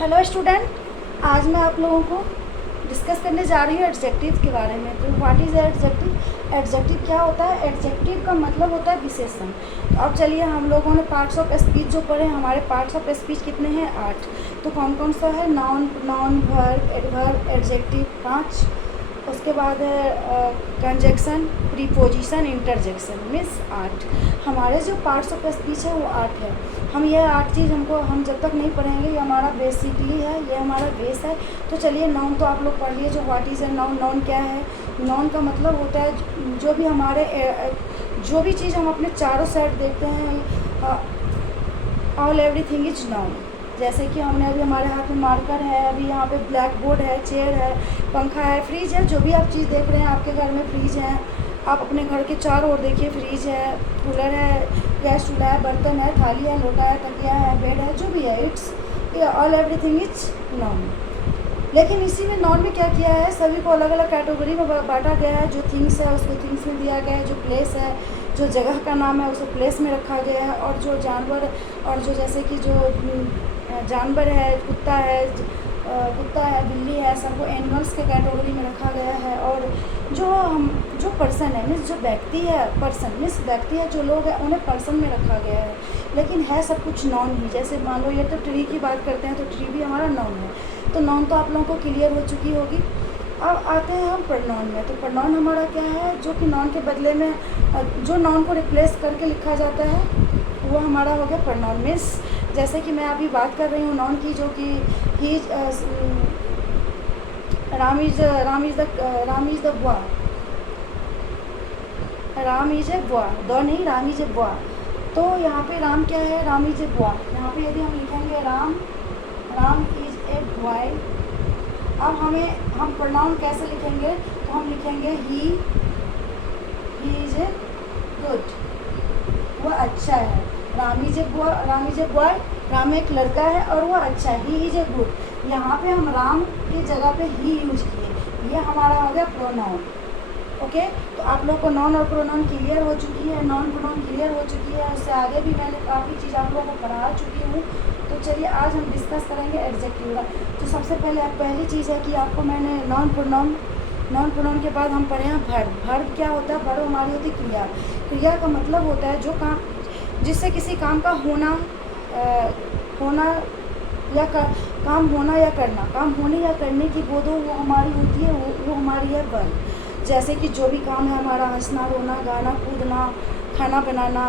Hello student, आज मैं आप लोगों को डिस्कस करने जा रही हूँ एडजेक्टिव के बारे में। तो व्हाट इज़ एडजेक्टिव? एडजेक्टिव क्या होता है? एडजेक्टिव का मतलब होता है विशेषण। तो अब चलिए, हम लोगों ने पार्ट्स ऑफ स्पीच जो पढ़े, हमारे पार्ट्स ऑफ स्पीच कितने हैं? 8। तो कौन कौन सा है? Noun, pronoun, verb, adverb, adjective 5। उसके बाद है कंजक्शन, प्रीपोजिशन, इंटरजेक्शन, मीन्स 8। हमारे जो पार्ट्स ऑफ स्पीच है वो 8 है। हम ये 8 चीज़ हम जब तक नहीं पढ़ेंगे, ये हमारा बेसिकली है, ये हमारा बेस है। तो चलिए, नाउन तो आप लोग पढ़ लिए, जो what is a noun. Noun क्या है? नाउन का मतलब होता है जो भी हमारे जो भी चीज़ हम अपने चारों साइड देखते हैं, ऑल एवरीथिंग इज नाउन। जैसे कि हमने अभी हमारे हाथ में मार्कर है, अभी यहाँ पे ब्लैक बोर्ड है, चेयर है, पंखा है, फ्रिज है। जो भी आप चीज़ देख रहे हैं, आपके घर में फ्रिज है, आप अपने घर के चारों ओर देखिए, फ्रिज है, कूलर है, गैस चूल्हा है, बर्तन है, थाली है, लोटा है, तकिया है, बेड है, जो भी है, it's all everything is noun. लेकिन इसी में नाउन में क्या किया है, सभी को अलग अलग कैटेगरी में बांटा गया है। जो थिंग्स है उसको थिंग्स में दिया गया है, जो प्लेस है, जो जगह का नाम है उसे प्लेस में रखा गया है, और जो जानवर, और जो जैसे कि जो जानवर है, कुत्ता है, बिल्ली है, सबको एनिमल्स के कैटेगरी में रखा गया है। और जो पर्सन है, मीन्स जो व्यक्ति है, पर्सन मीन्स व्यक्ति है, जो लोग हैं उन्हें पर्सन में रखा गया है। लेकिन है सब कुछ नाउन ही। जैसे मान लो, ये तो ट्री की बात करते हैं, तो ट्री भी हमारा नाउन है। तो नाउन तो आप लोगों को क्लियर हो चुकी होगी। अब आते हैं हम प्रोनाउन में। तो प्रोनाउन हमारा क्या है? जो कि नाउन के बदले में जो नाउन को रिप्लेस करके लिखा जाता है, वो हमारा हो गया प्रोनाउन। मीन्स जैसे कि मैं अभी बात कर रही हूँ नाउन की, जो कि he Ram is the boy. Ram is a boy, दो नहीं, राम इज ए बॉय। तो यहाँ पे राम क्या है? Ram is a boy. यहाँ पे यदि हम लिखेंगे राम इज ए बॉय, अब हम प्रोनाउन कैसे लिखेंगे? तो हम लिखेंगे ही इज ए गुड, वह अच्छा है। Ram is a boy, Ram एक लड़का है और वह अच्छा है। ही इज ए गुड, यहाँ पे हम राम की जगह पे ही यूज किए, ये हमारा हो गया प्रोनाउन। ओके, तो आप लोग को नाउन और प्रोनाउन क्लियर हो चुकी है, नाउन प्रोनाउन क्लियर हो चुकी है। उससे आगे भी मैंने काफ़ी चीज़ आप लोगों को पढ़ा चुकी हूँ। तो चलिए, आज हम डिस्कस करेंगे एडजेक्टिव का। तो सबसे पहली चीज़ है कि आपको मैंने नाउन प्रोनाउन के बाद हम पढ़े हैं वर्ब। वर्ब क्या होता है? वर्ब हमारी होती क्रिया। क्रिया का मतलब होता है जो काम, जिससे किसी काम का होना या काम होना या करना, काम होने या करने की बोधो वो हमारी होती है, वो हमारी है वर्ब। जैसे कि जो भी काम है हमारा, हंसना, रोना, गाना, कूदना, खाना बनाना,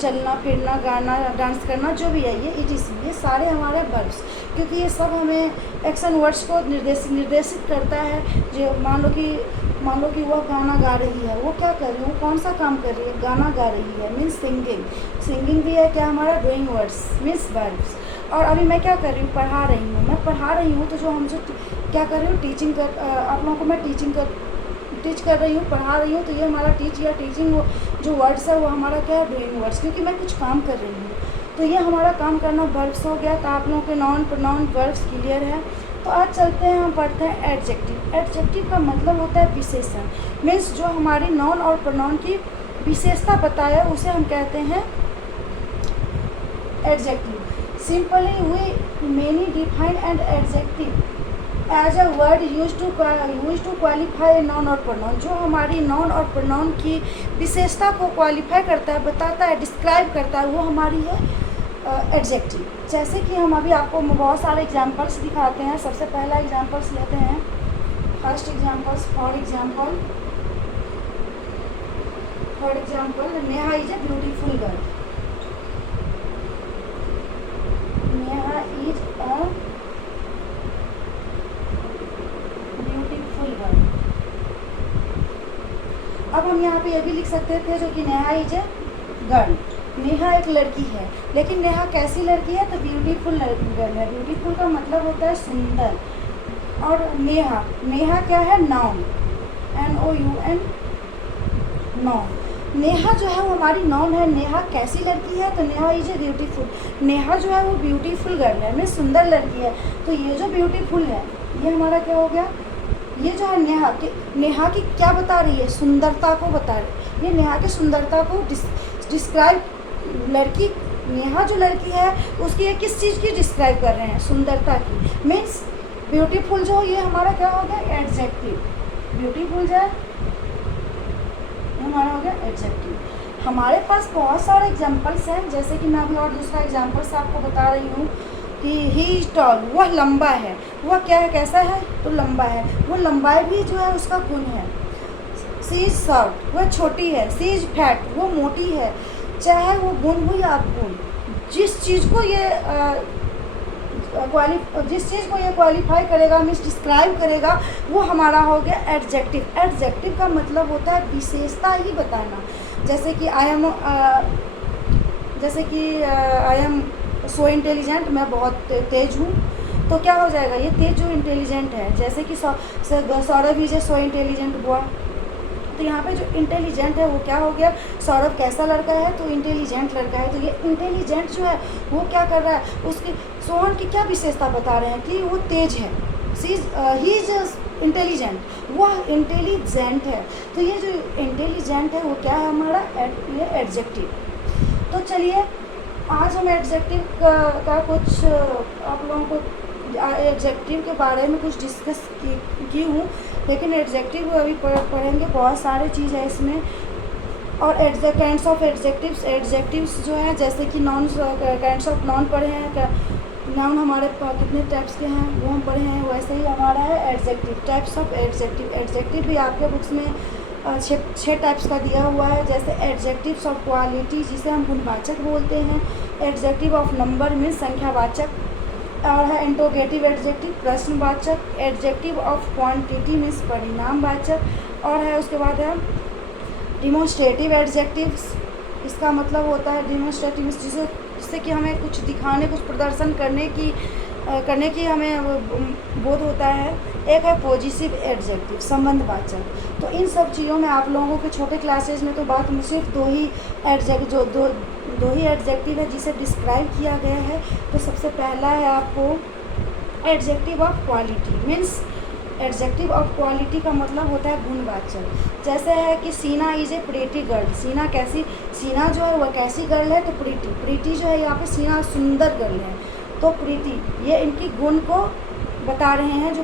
चलना फिरना, गाना, डांस करना, जो भी है, ये सारे हमारे वर्ब्स। क्योंकि ये सब हमें एक्शन वर्ड्स को निर्देशित करता है। जो मान लो कि वह गाना गा रही है, वो क्या कर रही है? वो कौन सा काम कर रही है? गाना गा रही है, मीन्स सिंगिंग भी है क्या हमारा? Doing words means verbs. और अभी मैं क्या कर रही हूँ? पढ़ा रही हूँ। तो जो क्या कर रही हूँ? टीचिंग कर, आप लोगों को मैं टीच कर रही हूँ, पढ़ा रही हूँ। तो ये हमारा टीच या टीचिंग जो वर्ड्स है वो हमारा क्या है? डूइंग वर्ड्स, क्योंकि मैं कुछ काम कर रही हूँ। तो ये हमारा काम करना वर्ब्स हो गया। तो आप लोगों के नाउन प्रोनाउन वर्ब्स क्लियर है। तो आज चलते हैं, हम पढ़ते हैं एडजेक्टिव। एडजेक्टिव का मतलब होता है विशेषण। मीन्स जो हमारी नाउन और प्रोनाउन की विशेषता बताए उसे हम कहते हैं adjective. Simply we many define and adjective as a word use to qualify noun और प्रोनाउन। जो हमारी नाउन और प्रोनाउन की विशेषता को क्वालिफाई करता है, बताता है, डिस्क्राइब करता है, वो हमारी है एडजेक्टिव। जैसे कि हम अभी आपको बहुत सारे एग्जांपल्स दिखाते हैं। सबसे पहला एग्जांपल्स लेते हैं। First examples, for example, Neha is a beautiful girl. Neha is a beautiful girl. अब हम यहाँ पे ये भी लिख सकते थे जो कि Neha is a girl. Neha एक लड़की है, लेकिन नेहा कैसी लड़की है? तो ब्यूटीफुल गर्ल है। ब्यूटीफुल का मतलब होता है सुंदर। और नेहा क्या है? Noun, NOUN, noun. नेहा जो है वो हमारी नाउन है। नेहा कैसी लड़की है? तो Neha is a beautiful. Neha जो है वो ब्यूटीफुल गर्ल है, मीन्स सुंदर लड़की है। तो ये जो ब्यूटीफुल है, ये हमारा क्या हो गया? ये जो है नेहा की क्या बता रही है? सुंदरता को बता रही है। ये नेहा की सुंदरता को डिस्क्राइब, लड़की नेहा जो लड़की है उसकी ये किस चीज़ की डिस्क्राइब कर रहे हैं, सुंदरता की। मीन्स ब्यूटीफुल जो ये हमारा क्या हो गया, एडजेक्टिव। ब्यूटीफुल जो है हमारा हो गया एडजेक्टिव। हमारे पास बहुत सारे एग्जांपल्स हैं, जैसे कि मैं अभी और दूसरा एग्जांपल्स आपको बता रही हूँ कि ही इज टॉल, वह लंबा है। वह क्या है, कैसा है, तो लंबा है। वो लंबाई भी जो है उसका गुण है। सी इज शॉर्ट, वह छोटी है। सी इज फैट, वो मोटी है। चाहे वो गुण हो या अवगुण, जिस चीज़ को ये क्वालिफाई करेगा, मीन्स डिस्क्राइब करेगा, वो हमारा हो गया एडजेक्टिव। एडजेक्टिव का मतलब होता है विशेषता ही बताना। जैसे कि आई एम सो इंटेलिजेंट, मैं बहुत तेज़ हूँ, तो क्या हो जाएगा, ये तेज जो इंटेलिजेंट है। जैसे कि Saurabh is a so intelligent boy, तो यहाँ पे जो इंटेलिजेंट है वो क्या हो गया, सौरभ कैसा लड़का है, तो इंटेलिजेंट लड़का है। तो ये इंटेलिजेंट जो है वो क्या कर रहा है, उसकी सोहन की क्या विशेषता बता रहे हैं कि वो तेज है। ही इज इंटेलिजेंट, वह इंटेलिजेंट है। तो ये जो इंटेलिजेंट है वो क्या है हमारा, ये एडजेक्टिव। तो चलिए आज हम एडजेक्टिव का कुछ आप लोगों को एडजेक्टिव के बारे में कुछ डिस्कस की हूँ, लेकिन एडजेक्टिव अभी पढ़ेंगे, बहुत सारी चीज़ है इसमें। और काइंड्स ऑफ एडजेक्टिव्स, एडजेक्टिव्स जो है जैसे कि नॉन, काइंड्स ऑफ नॉन पढ़े हैं, नाउन हमारे कितने टाइप्स के हैं वो हम पढ़े हैं, वैसे ही हमारा है adjective, types of adjective. Adjective भी आपके बुक्स में छः टाइप्स का दिया हुआ है, जैसे एडजेक्टिव्स ऑफ क्वालिटी जिसे हम गुणवाचक बोलते हैं, एडजेक्टिव ऑफ नंबर मीन्स संख्यावाचक, और है इंट्रोगेटिव एडजेक्टिव प्रश्नवाचक, एडजेक्टिव ऑफ क्वांटिटी मीन्स परिणामवाचक, और है उसके बाद है डिमोन्स्ट्रेटिव एडजेक्टिव्स। इसका मतलब होता है डिमोन्स्ट्रेटिव जिससे कि हमें कुछ दिखाने, कुछ प्रदर्शन करने की हमें बोध होता है। एक है पॉजिटिव एडजेक्टिव संबंधवाचक। तो इन सब चीज़ों में आप लोगों के छोटे क्लासेज में तो बात में सिर्फ दो ही एडजेक्टिव है जिसे डिस्क्राइब किया गया है। तो सबसे पहला है आपको adjective of quality means, adjective of quality का मतलब होता है गुणवाचक। जैसे है कि सीना इज ए प्रीटी गर्ल, सीना जो है वह कैसी गर्ल है, तो प्रीटी जो है यहाँ पे सीना सुंदर गर्ल है, तो प्रीटी ये इनकी गुण को बता रहे हैं, जो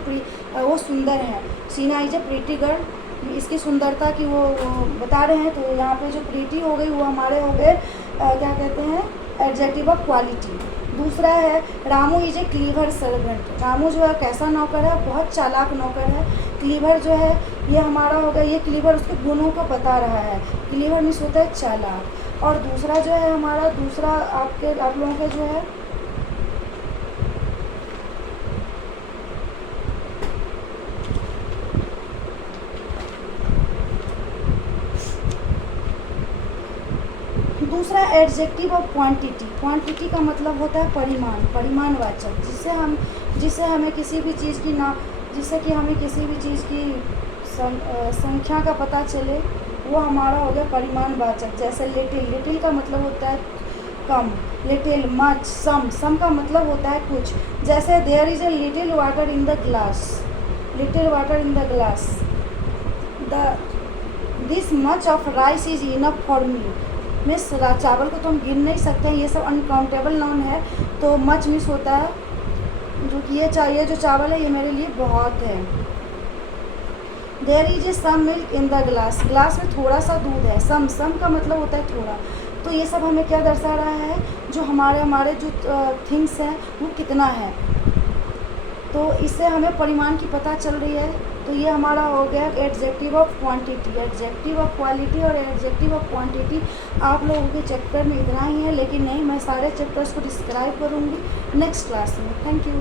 वो सुंदर है। सीना इज ए प्रीटी गर्ल, इसकी सुंदरता की वो बता रहे हैं। तो यहाँ पे जो प्रीटी हो गई वो हमारे हो गए क्या कहते हैं, एडजेक्टिव ऑफ क्वालिटी। दूसरा है Ramu is a clever servant, Ramu जो है कैसा नौकर है, बहुत चालाक नौकर है। क्लीवर जो है ये हमारा हो गया, ये क्लीवर उसके गुणों को बता रहा है। क्लीवर मीन्स होता है चालाक। और दूसरा जो है हमारा, दूसरा आप लोगों का जो है दूसरा एडजेक्टिव ऑफ क्वांटिटी। क्वांटिटी का मतलब होता है परिमाण, परिमाणवाचक, जिससे हमें किसी भी चीज़ की संख्या का पता चले, वो हमारा हो गया परिमाणवाचक। जैसे लिटिल का मतलब होता है कम, लिटिल, मच, सम का मतलब होता है कुछ। जैसे there is a little water in the glass, little water in the glass, this much of rice is enough for me, मिस चावल को तो हम गिन नहीं सकते हैं, ये सब अनकाउंटेबल नाउन है। तो मच मिस होता है जो कि ये चाहिए, जो चावल है ये मेरे लिए बहुत है। There is a some milk in the glass, glass में थोड़ा सा दूध है। सम का मतलब होता है थोड़ा। तो ये सब हमें क्या दर्शा रहा है, जो हमारे जो थिंग्स हैं वो कितना है, तो इससे हमें परिमाण की पता चल रही है। तो ये हमारा हो गया adjective of quantity, adjective of quality और एडजेक्टिव ऑफ क्वांटिटी। आप लोगों के चैप्टर में इतना ही है, लेकिन नहीं, मैं सारे चैप्टर्स को डिस्क्राइब करूँगी नेक्स्ट क्लास में। Thank you.